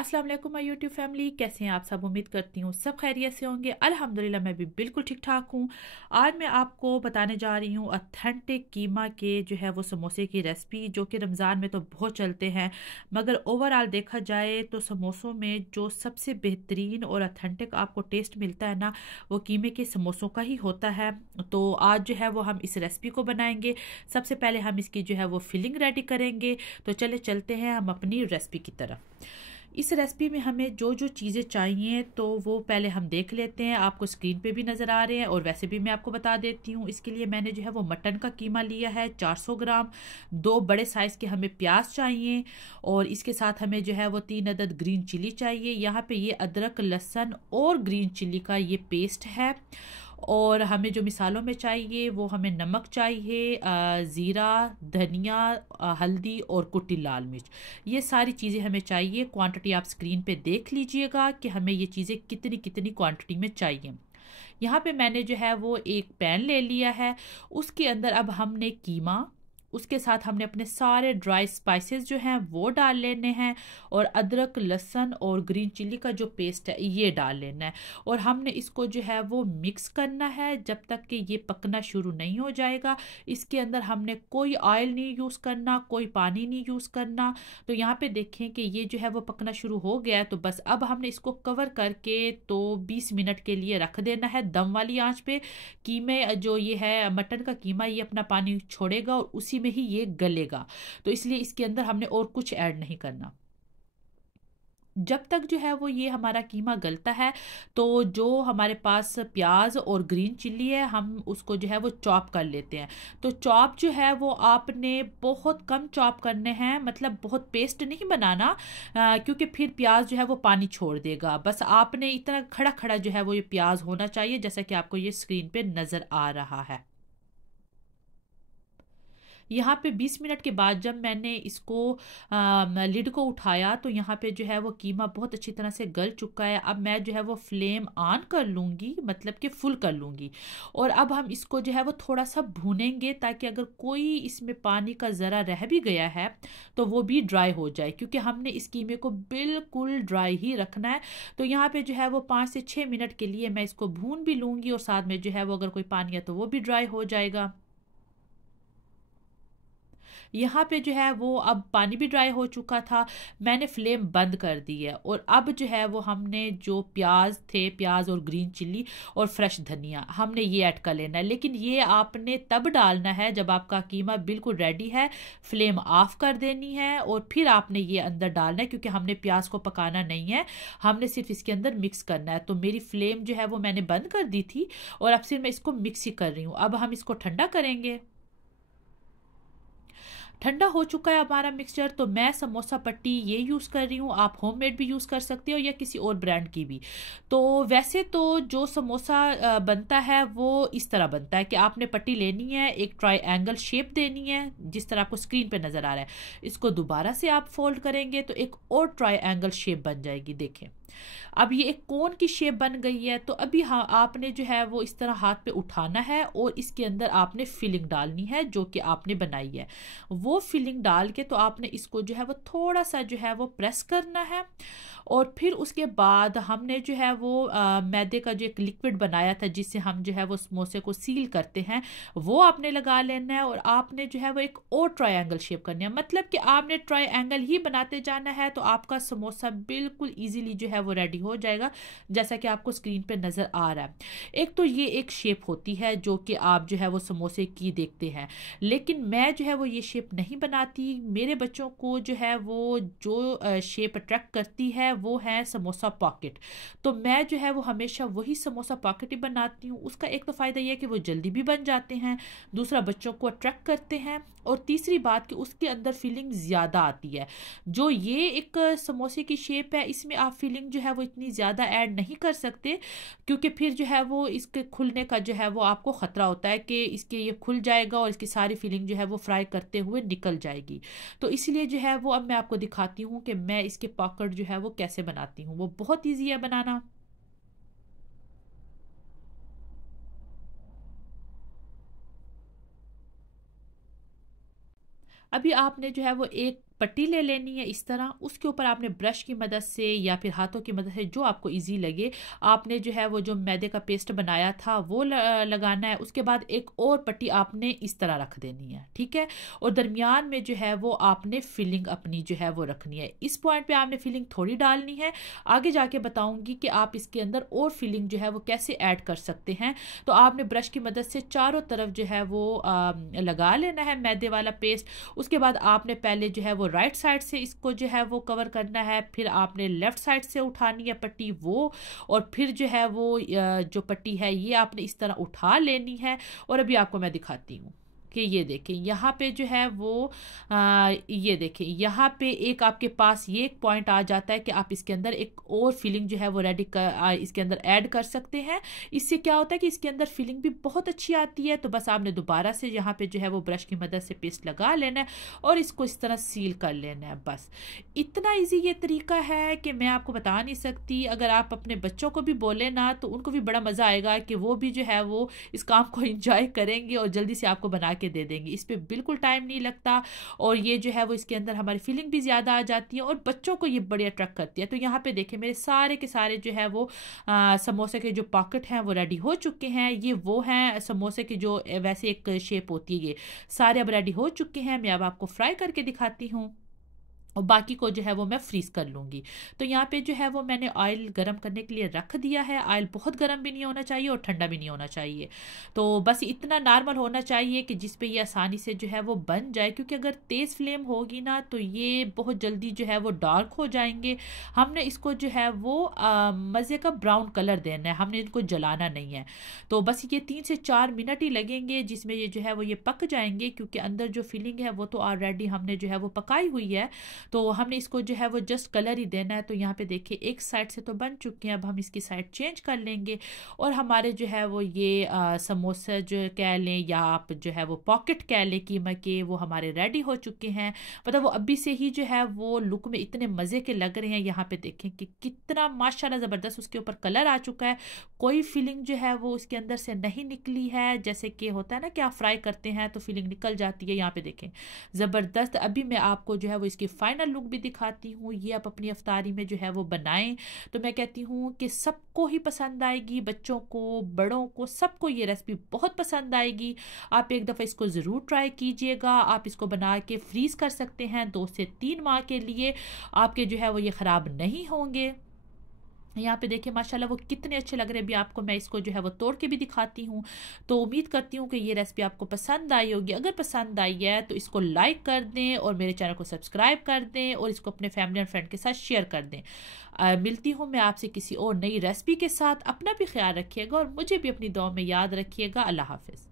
अस्सलाम वालेकुम my YouTube family, कैसे हैं आप सब। उम्मीद करती हूँ सब खैरियत से होंगे। अल्हम्दुलिल्लाह मैं भी बिल्कुल ठीक ठाक हूँ। आज मैं आपको बताने जा रही हूँ ऑथेंटिक कीमा के जो है वो समोसे की रेसिपी, जो कि रमज़ान में तो बहुत चलते हैं, मगर ओवरऑल देखा जाए तो समोसों में जो सबसे बेहतरीन और ऑथेंटिक आपको टेस्ट मिलता है ना, वो कीमे के समोसों का ही होता है। तो आज जो है वो हम इस रेसिपी को बनाएंगे। सबसे पहले हम इसकी जो है वो फिलिंग रेडी करेंगे। तो चले चलते हैं हम अपनी रेसिपी की तरफ। इस रेसिपी में हमें जो जो चीज़ें चाहिए तो वो पहले हम देख लेते हैं। आपको स्क्रीन पे भी नज़र आ रहे हैं और वैसे भी मैं आपको बता देती हूँ। इसके लिए मैंने जो है वो मटन का कीमा लिया है 400 ग्राम। 2 बड़े साइज़ के हमें प्याज चाहिए और इसके साथ हमें जो है वो 3 अदद ग्रीन चिली चाहिए। यहाँ पे ये अदरक लहसुन और ग्रीन चिली का ये पेस्ट है। और हमें जो मिसालों में चाहिए वो हमें नमक चाहिए, ज़ीरा, धनिया, हल्दी और कुटी लाल मिर्च। ये सारी चीज़ें हमें चाहिए। क्वांटिटी आप स्क्रीन पे देख लीजिएगा कि हमें ये चीज़ें कितनी कितनी क्वांटिटी में चाहिए। यहाँ पे मैंने जो है वो एक पैन ले लिया है। उसके अंदर अब हमने कीमा, उसके साथ हमने अपने सारे ड्राई स्पाइसेस जो हैं वो डाल लेने हैं और अदरक लहसुन और ग्रीन चिली का जो पेस्ट है ये डाल लेना है। और हमने इसको जो है वो मिक्स करना है जब तक कि ये पकना शुरू नहीं हो जाएगा। इसके अंदर हमने कोई ऑयल नहीं यूज़ करना, कोई पानी नहीं यूज़ करना। तो यहाँ पे देखें कि ये जो है वो पकना शुरू हो गया है। तो बस अब हमने इसको कवर करके तो 20 मिनट के लिए रख देना है दम वाली आंच पे। कीमे जो ये है मटन का कीमा, ये अपना पानी छोड़ेगा और उसी में ही ये गलेगा। तो इसलिए इसके अंदर हमने और कुछ ऐड नहीं करना। जब तक जो है वो ये हमारा कीमा गलता है तो जो हमारे पास प्याज और ग्रीन चिल्ली है हम उसको जो है वो चॉप कर लेते हैं। तो चॉप जो है वो आपने बहुत कम चॉप करने हैं, मतलब बहुत पेस्ट नहीं बनाना, क्योंकि फिर प्याज जो है वो पानी छोड़ देगा। बस आपने इतना खड़ा खड़ा जो है वो ये प्याज होना चाहिए, जैसा कि आपको ये स्क्रीन पे नज़र आ रहा है। यहाँ पे 20 मिनट के बाद जब मैंने इसको लिड को उठाया तो यहाँ पे जो है वो कीमा बहुत अच्छी तरह से गल चुका है। अब मैं जो है वो फ्लेम ऑन कर लूँगी, मतलब कि फुल कर लूँगी। और अब हम इसको जो है वो थोड़ा सा भूनेंगे ताकि अगर कोई इसमें पानी का ज़रा रह भी गया है तो वो भी ड्राई हो जाए, क्योंकि हमने इस कीमे को बिल्कुल ड्राई ही रखना है। तो यहाँ पे जो है वो 5 से 6 मिनट के लिए मैं इसको भून भी लूँगी और साथ में जो है वो अगर कोई पानी है तो वो भी ड्राई हो जाएगा। यहाँ पे जो है वो अब पानी भी ड्राई हो चुका था। मैंने फ्लेम बंद कर दी है और अब जो है वो हमने जो प्याज थे, प्याज और ग्रीन चिल्ली और फ्रेश धनिया, हमने ये ऐड कर लेना है। लेकिन ये आपने तब डालना है जब आपका कीमा बिल्कुल रेडी है। फ्लेम ऑफ कर देनी है और फिर आपने ये अंदर डालना है, क्योंकि हमने प्याज को पकाना नहीं है, हमने सिर्फ इसके अंदर मिक्स करना है। तो मेरी फ्लेम जो है वो मैंने बंद कर दी थी और अब सिर्फ मैं इसको मिक्स ही कर रही हूँ। अब हम इसको ठंडा करेंगे। ठंडा हो चुका है हमारा मिक्सचर, तो मैं समोसा पट्टी ये यूज़ कर रही हूँ। आप होममेड भी यूज़ कर सकते हो या किसी और ब्रांड की भी। तो वैसे तो जो समोसा बनता है वो इस तरह बनता है कि आपने पट्टी लेनी है, एक ट्रायंगल शेप देनी है जिस तरह आपको स्क्रीन पे नज़र आ रहा है। इसको दोबारा से आप फोल्ड करेंगे तो एक और ट्रायंगल शेप बन जाएगी। देखें, अब ये एक कोन की शेप बन गई है। तो अभी हाँ, आपने जो है वो इस तरह हाथ पे उठाना है और इसके अंदर आपने फिलिंग डालनी है जो कि आपने बनाई है। वो फिलिंग डाल के तो आपने इसको जो है वो थोड़ा सा जो है वो प्रेस करना है। और फिर उसके बाद हमने जो है वो मैदे का जो एक लिक्विड बनाया था जिससे हम जो है वो समोसे को सील करते हैं, वो आपने लगा लेना है। और आपने जो है वो एक और ट्रायंगल शेप करनी है, मतलब कि आपने ट्रायंगल ही बनाते जाना है। तो आपका समोसा बिल्कुल इजीली जो है वो रेडी हो जाएगा, जैसा कि आपको स्क्रीन पे नज़र आ रहा है। एक तो ये एक शेप होती है जो कि आप जो है वो समोसे की देखते हैं, लेकिन मैं जो है वो ये शेप नहीं बनाती। मेरे बच्चों को जो है वो जो शेप अट्रैक्ट करती है वो है समोसा पॉकेट। तो मैं जो है वो हमेशा वही समोसा पॉकेट ही बनाती हूँ। उसका एक तो फ़ायदा ये है कि वो जल्दी भी बन जाते हैं, दूसरा बच्चों को अट्रैक्ट करते हैं, और तीसरी बात कि उसके अंदर फीलिंग ज़्यादा आती है। जो ये एक समोसे की शेप है इसमें आप फीलिंग जो है वो इतनी ज़्यादा ऐड नहीं कर सकते, क्योंकि फिर जो है वो इसके खुलने का जो है वो आपको ख़तरा होता है कि इसके ये खुल जाएगा और इसकी सारी फीलिंग जो है वो फ्राई करते हुए निकल जाएगी। तो इसलिए जो है वो अब मैं आपको दिखाती हूँ कि मैं इसके पॉकेट जो है वो कैसे बनाती हूँ। वो बहुत ईजी है बनाना। अभी आपने जो है वो एक पट्टी ले लेनी है इस तरह, उसके ऊपर आपने ब्रश की मदद से या फिर हाथों की मदद से जो आपको इजी लगे, आपने जो है वो जो मैदे का पेस्ट बनाया था वो लगाना है। उसके बाद एक और पट्टी आपने इस तरह रख देनी है, ठीक है। और दरमियान में जो है वो आपने फिलिंग अपनी जो है वो रखनी है। इस पॉइंट पे आपने फिलिंग थोड़ी डालनी है, आगे जाके बताऊंगी कि आप इसके अंदर और फिलिंग जो है वो कैसे ऐड कर सकते हैं। तो आपने ब्रश की मदद से चारों तरफ जो है वो लगा लेना है मैदे वाला पेस्ट। उसके बाद आपने पहले जो है वो राइट साइड से इसको जो है वो कवर करना है, फिर आपने लेफ्ट साइड से उठानी है पट्टी वो, और फिर जो है वो जो पट्टी है ये आपने इस तरह उठा लेनी है। और अभी आपको मैं दिखाती हूँ कि ये देखें यहाँ पे जो है वो ये देखें यहाँ पे एक आपके पास ये एक पॉइंट आ जाता है कि आप इसके अंदर एक और फिलिंग जो है वो रेडी कर इसके अंदर ऐड कर सकते हैं। इससे क्या होता है कि इसके अंदर फिलिंग भी बहुत अच्छी आती है। तो बस आपने दोबारा से यहाँ पे जो है वो ब्रश की मदद से पेस्ट लगा लेना है और इसको इस तरह सील कर लेना है। बस इतना ईजी ये तरीका है कि मैं आपको बता नहीं सकती। अगर आप अपने बच्चों को भी बोले ना तो उनको भी बड़ा मज़ा आएगा कि वो भी जो है वो इस काम को इंजॉय करेंगे और जल्दी से आपको बना के दे देंगे। इस पे बिल्कुल टाइम नहीं लगता और ये जो है वो इसके अंदर हमारी फीलिंग भी ज़्यादा आ जाती है और बच्चों को ये बड़ी अट्रैक्ट करती है। तो यहाँ पे देखें मेरे सारे के सारे जो है वो समोसे के जो पॉकेट हैं वो रेडी हो चुके हैं। ये वो हैं समोसे की जो वैसे एक शेप होती है, ये सारे अब रेडी हो चुके हैं। मैं अब आपको फ्राई करके दिखाती हूँ और बाकी को जो है वो मैं फ्रीज कर लूँगी। तो यहाँ पे जो है वो मैंने ऑयल गरम करने के लिए रख दिया है। ऑयल बहुत गरम भी नहीं होना चाहिए और ठंडा भी नहीं होना चाहिए, तो बस इतना नॉर्मल होना चाहिए कि जिस पे ये आसानी से जो है वो बन जाए, क्योंकि अगर तेज़ फ्लेम होगी ना तो ये बहुत जल्दी जो है वो डार्क हो जाएंगे। हमने इसको जो है वो मज़े का ब्राउन कलर देना है, हमने इनको जलाना नहीं है। तो बस ये 3 से 4 मिनट ही लगेंगे जिसमें ये जो है वो ये पक जाएंगे, क्योंकि अंदर जो फिलिंग है वो तो ऑलरेडी हमने जो है वो पकाई हुई है। तो हमने इसको जो है वो जस्ट कलर ही देना है। तो यहाँ पे देखिए एक साइड से तो बन चुके हैं, अब हम इसकी साइड चेंज कर लेंगे और हमारे जो है वो ये समोसा जो कह लें या आप जो है वो पॉकेट कह लें कीमा के, वो हमारे रेडी हो चुके हैं। मतलब वो अभी से ही जो है वो लुक में इतने मज़े के लग रहे हैं। यहाँ पे देखें कि कितना माशाल्लाह ज़बरदस्त उसके ऊपर कलर आ चुका है, कोई फीलिंग जो है वो उसके अंदर से नहीं निकली है। जैसे कि होता है ना कि आप फ्राई करते हैं तो फीलिंग निकल जाती है, यहाँ पे देखें ज़बरदस्त। अभी मैं आपको जो है वो इसकी फाइनल लुक भी दिखाती हूँ। ये आप अपनी अफ्तारी में जो है वो बनाएं तो मैं कहती हूँ कि सबको ही पसंद आएगी, बच्चों को बड़ों को सबको ये रेसिपी बहुत पसंद आएगी। आप एक दफ़ा इसको ज़रूर ट्राई कीजिएगा। आप इसको बना के फ्रीज़ कर सकते हैं 2 से 3 माह के लिए, आपके जो है वो ये ख़राब नहीं होंगे। यहाँ पे देखिए माशाल्लाह वो कितने अच्छे लग रहे हैं। अभी आपको मैं इसको जो है वो तोड़ के भी दिखाती हूँ। तो उम्मीद करती हूँ कि ये रेसिपी आपको पसंद आई होगी। अगर पसंद आई है तो इसको लाइक कर दें और मेरे चैनल को सब्सक्राइब कर दें और इसको अपने फैमिली और फ्रेंड के साथ शेयर कर दें। मिलती हूँ मैं आपसे किसी और नई रेसिपी के साथ। अपना भी ख्याल रखिएगा और मुझे भी अपनी दुआ में याद रखिएगा। अल्लाह हाफिज़।